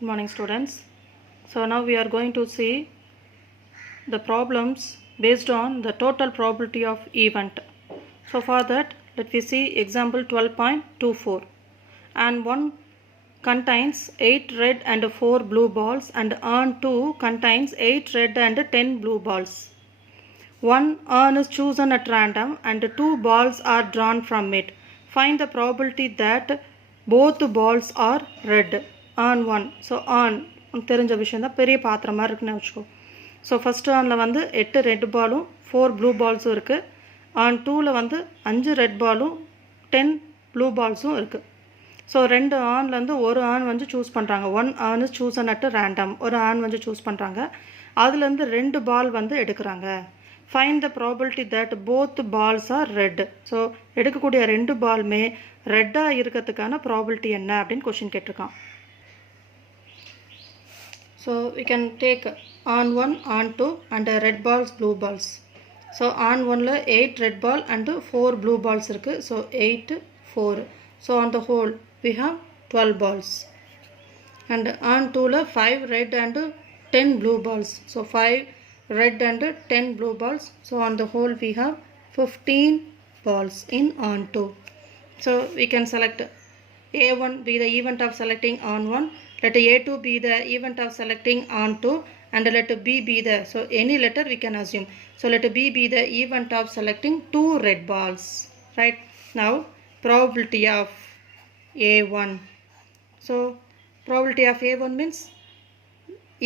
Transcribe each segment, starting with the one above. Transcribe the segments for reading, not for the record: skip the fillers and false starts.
Good morning, students. So now we are going to see the problems based on the total probability of event. So for that, let me see example 12.24. And one contains 8 red and 4 blue balls, and urn 2 contains 8 red and 10 blue balls. One urn is chosen at random and 2 balls are drawn from it. Find the probability that both balls are red. Urn 1. So urn தெரிஞ்ச விஷயம் தான், பெரிய பாத்திரம் மாதிரி இருக்குன்னு வச்சுக்கோ. So first ஆனில் வந்து 8 ரெட் பாலும் 4 ப்ளூ பால்ஸும் இருக்குது. ஆன் 2ல் வந்து 5 ரெட் பாலும் 10 ப்ளூ பால்ஸும் இருக்குது. ஸோ ரெண்டு ஆன்லேருந்து ஒரு ஆன் வந்து சூஸ் பண்ணுறாங்க. One urn is chosen at random. ஒரு ஆன் வந்து சூஸ் பண்ணுறாங்க. அதுலேருந்து 2 பால் வந்து எடுக்கிறாங்க. Find the probability that both balls are red. So எடுக்கக்கூடிய 2 பாலுமே ரெட்டாக இருக்கிறதுக்கான ப்ராபபிலிட்டி என்ன அப்படின்னு கொஷின் கேட்டிருக்கான். So we can take urn 1, urn 2 and red balls, blue balls. So urn 1ல் 8 red ball and 4 blue balls இருக்குது. So 8, 4. So urn the whole we have 12 balls. And on 2ல 5 red and 10 blue balls. So 5 red and 10 blue balls. So on the whole we have 15 balls in on 2. So we can select A1 be the event of selecting on 1. Let A2 be the event of selecting on 2. And let B be the, so any letter we can assume. So let B be the event of selecting 2 red balls. Right. Now probability of A1. So probability of A1 means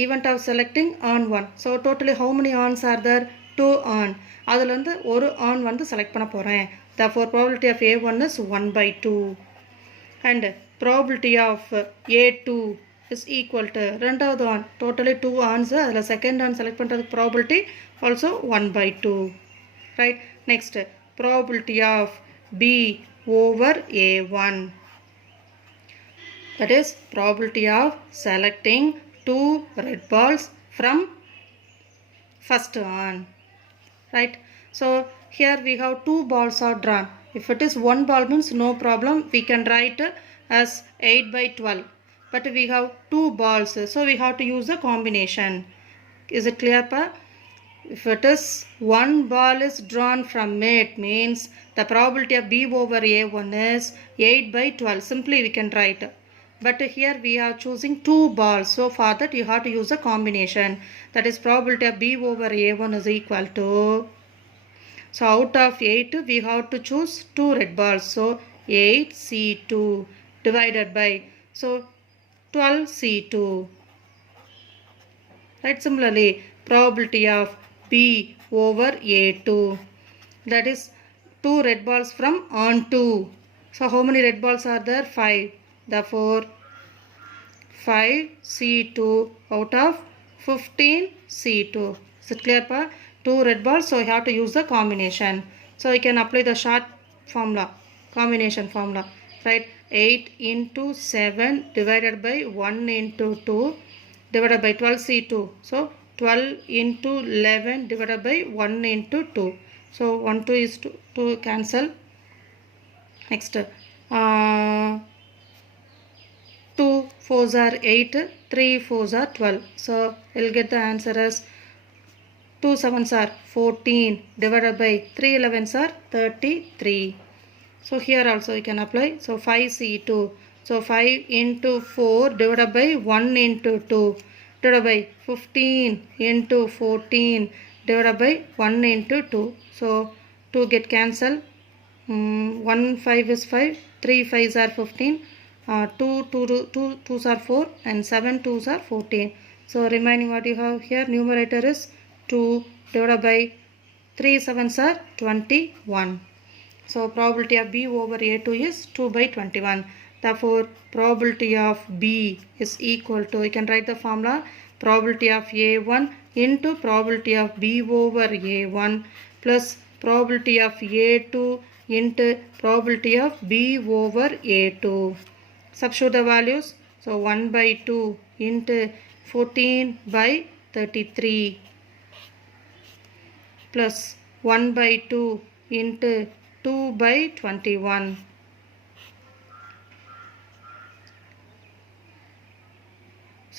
event of selecting on 1. So totally how many ons are there? 2 on. அதில் வந்து ஒரு on வந்து select பண்ண போகிறேன். Therefore probability of A1 is 1/2. And probability of A2 is equal to ரெண்டாவது on. Totally 2 ons. அதில் second on select பண்ணுறதுக்கு probability also 1/2. Right. Next probability of B over A1. That is probability of selecting 2 red balls from first on. Right. So here we have 2 balls are drawn. If it is 1 ball means no problem. We can write as 8/12. But we have 2 balls. So we have to use the combination. Is it clear, pa? If it is 1 ball is drawn from it means the probability of B over A1 is 8/12. Simply we can write. But here we are choosing 2 balls. So for that you have to use a combination. That is probability of B over A1 is equal to. So out of 8 we have to choose 2 red balls. So 8C2 divided by, so 12C2. Right. Similarly probability of B over A2. That is 2 red balls from on 2. So how many red balls are there? 5. Therefore 5C2 out of 15C2. Is it clear, pa? 2 red balls, so you have to use the combination. So you can apply the short formula, combination formula. Right. 8 into 7 divided by 1 into 2 divided by 12C2. So 12 into 11 divided by 1 into 2. So 1, 2 is 2 cancel. Next 2 4s are 8, 3 4s are 12. So we'll get the answer as 2 7s are 14 divided by 3 11s are 33. So here also you can apply. So 5C2. So 5 into 4 divided by 1 into 2 divided by 15 into 14 divided by 1 into 2. So 2 get cancelled. 1 5 is 5. 3 5s are 15. 2 2s are 4 and 7 2s are 14. So remaining what you have here, numerator is 2 divided by 3 7s are 21. So probability of B over A2 is 2/21. Therefore probability of B is equal to, you can write the formula, probability of A1 into probability of B over A1 plus probability of A2 into probability of B over A2. Substitute the values. So 1/2 into 14/33 plus 1/2 into 2/21.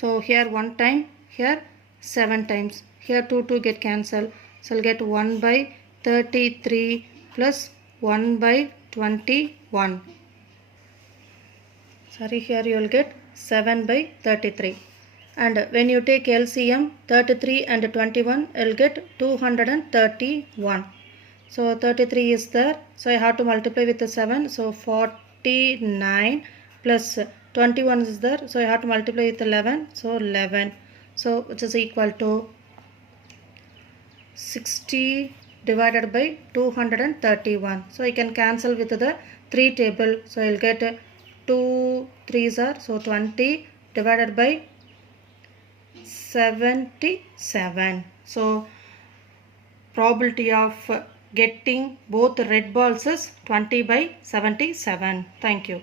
So here 1 time, here 7 times. Here 2 get cancelled. So I'll get 1 by 33 plus 1 by 21. Sorry, here you will get 7 by 33. And when you take LCM, 33 and 21, you will get 231. So 33 is there. So I have to multiply with the 7. So 49 plus 21 is there. So I have to multiply with 11. So 11. So which is equal to 60 divided by 231. So I can cancel with the 3 table. So I will get 2 3s are, so 20 divided by 77. So probability of getting both red balls is 20 by 77. Thank you.